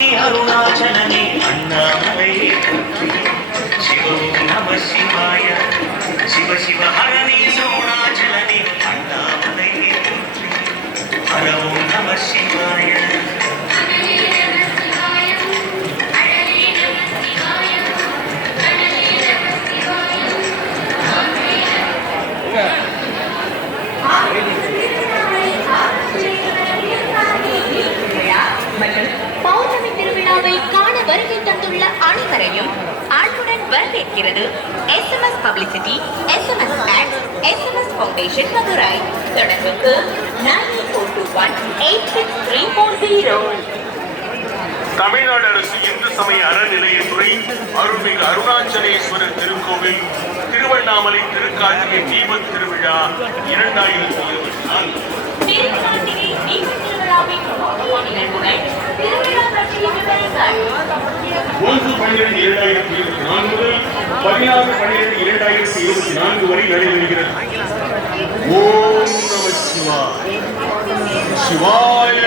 அருணாச்சலனே அண்ணாமலையே சிவம் நம சிவாய சிவ சிவ ஹரணே சோணாச்சலனே அண்ணாமலையே ஹரவும் நம சிவாய பௌர்ணமி திருவிழாவை காண வருகை தந்துள்ள அனைவரையும் அன்புடன் வரவேற்கிறது SMS publicity, SMS ads, SMS foundation Madurai. தொடர்புக்கு 9421863340. தமிழ்நாடு அரசு இந்து சமய அறநிலையத்துறை அருள்மிகு அருணாச்சலேஸ்வரர் திருக்கோவில் திருவண்ணாமலை திருக்கார்த்திகை தீபத் திருவிழா 2024. திருக்கார்த்திகை தீபத் திருவிழாவின் முக்கிய நிகழ்வுகள், திருவிழா பற்றிய விவரங்கள். 1/12/2024 முதல் 16/12/2024 வரை நடைபெறுகிறது. ஓம் நம சிவாய. சிவாய